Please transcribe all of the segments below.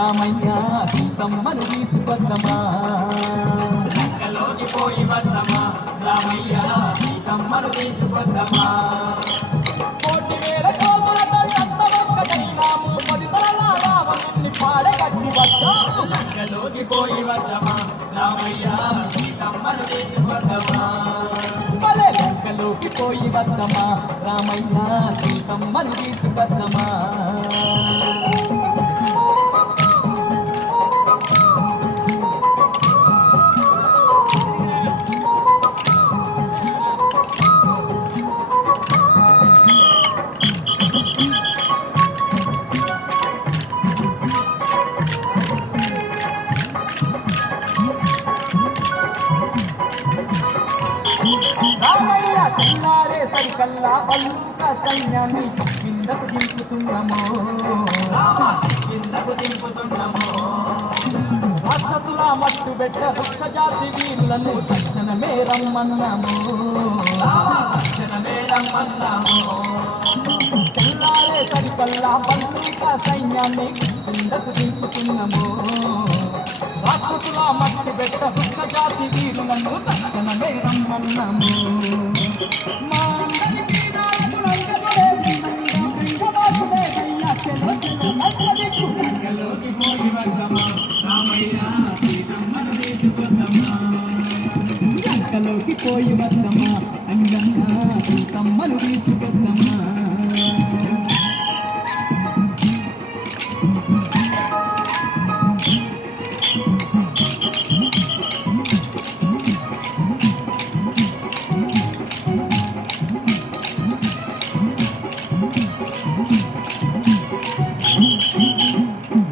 రామయ్య సీతమ్మను తీసుకొద్దమా లంకలోకి పోయి వద్దమా రామయ్య సీతమ్మను తీసుకొద్దమా కోటి వేల కోమలతో చందమొక్కటైనాము 10 తలల రావణుణ్ణి పాడగట్టి వద్దాము లంకలోకి పోయి వద్దమా రామయ్య సీతమ్మను తీసుకొద్దమా లంకలోకి పోయి వద్దమా రామయ్య సీతమ్మను తీసుకొద్దమా తెల్లారే సరికల్లా బల్లుక సైన్యాన్ని కిందకు దింపుతున్నాము రాక్షసుల మట్టు పెట్ట వృక్ష జాతి వీళ్ళను తక్షణమే రమ్మన్నాము తెల్లారే సరికల్లా బల్లుక సైన్యాన్ని కిందకు దింపుతున్నాము రాక్షసుల మట్టు పెట్ట వృక్ష జాతి వీరులను తక్షణమే రమ్మన్నాము లంకలోకి పోయి వద్దమా అంగన్న సీతమ్మను తీసుకొద్దమా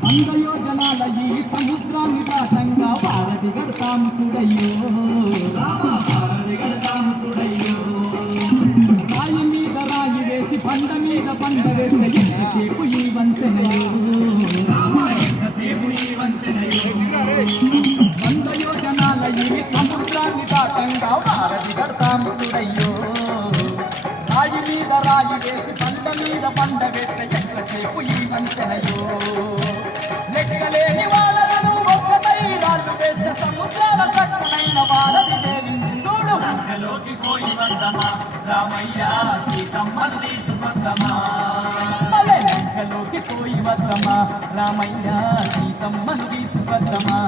అందయోజనాల ఈ సముద్రాన్ని దాటంగా వారధి గడతాము సుడయ్యో రాయి మీద రాయి వేసి బండ మీద బండ వేస్తే ఎంతసేపు ఈ వంతెనయో అందయోజనాల ఈ సముద్రాన్ని దాటంగా వారధి గడతాము సుడయ్యో రాయి మీద రాయి వేసి బండ మీద బండ వేస్తే ఎంతసేపు ఈ వంతెనయో లెక్కలేని వాళ్ళను ఒక్కటై రాళ్ళు వేస్తే సముద్రాల చక్కనైన వారధి దేవింది చూడు లంకలోకి పోయి వద్దమా రామయ్య సీతమ్మను తీసుకొద్దమా లంకలోకి పోయి వద్దమా రామయ్య సీతమ్మను తీసుకొద్దమా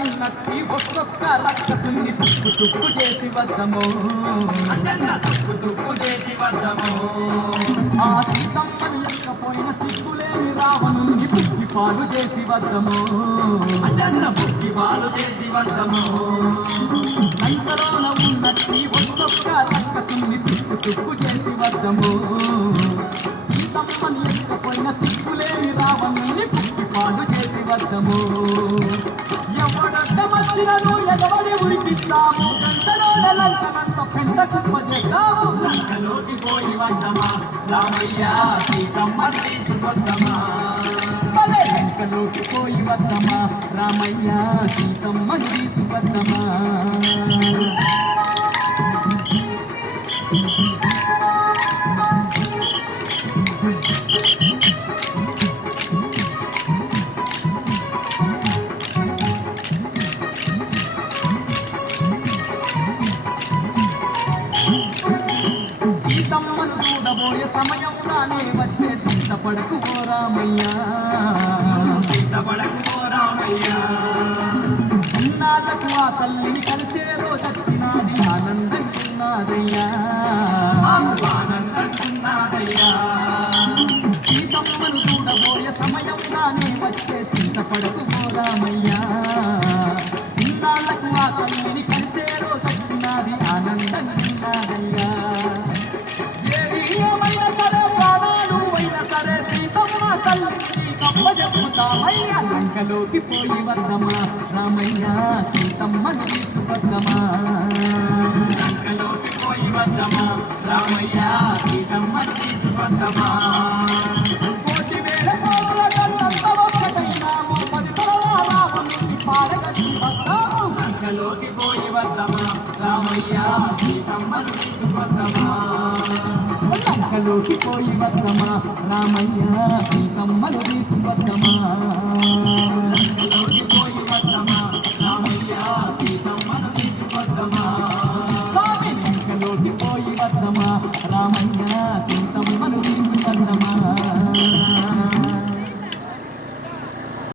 ఉన్నట్టి ఒక్కొక్క రక్కసుని తుక్కు తుక్కు చేసి వద్దము ఆ సీతమ్మని ఎక్కపోయిన సిగ్గులేని రావణుని బుద్ధి పాలు చేసి వద్దము లంకలోన ఉన్నట్టి ఒక్కొక్క రక్కసుని తుక్కు తుక్కు చేసి వద్దము సీతమ్మని ఎక్కపోయిన సిగ్గులేని రావణుని బుద్ధి పాలు చేసి వద్దము ఎవడడ్డమచ్చినను ఎగబడి ఉడికిస్తాము గంటలోన లంకనంత పెంట చుప్ప చేద్దాము లంకలోకి పోయి వద్దమా రామయ్య సీతమ్మను తీసుకొద్దమా లంకలోకి పోయి వద్దమా రామయ్య సీతమ్మను తీసుకొద్దమా సీతమ్మను చూడబోయే సమయంలోనే వచ్చే చింతపడకు ఓ రామయ్యా అన్నాలకు ఆ తల్లిని కలిసే రోజొచ్చినాది ఆనందంటున్నాదయ్యా సీతమ్మను చూడబోయే సమయంలోనే వచ్చే చింతపడకు ఓ రామయ్యా ఇన్నాళ్ళకు ఆ తల్లిని కలిసే రోజొచ్చినాది ఆనందంటున్నాదయ్యా లంకలోకి పోయి వద్దమా రామయ్య సీతమ్మ సీతమ్మను తీసుకొద్దమా లంకలోకి పోయి వద్దమా రామయ్య సీతమ్మను తీసుకొద్దమా కోటి వేల కోట్ల కళ్ళంతా ఒక్కటైనాము, పది తరాల రాముని పాడగట్టి వద్దాము. లంకలోకి పోయి వద్దమా రామయ్య సీతమ్మను తీసుకొద్దమా లంకలోకి పోయి వద్దమా రామయ్య సీతమ్మను తీసుకొద్దమా.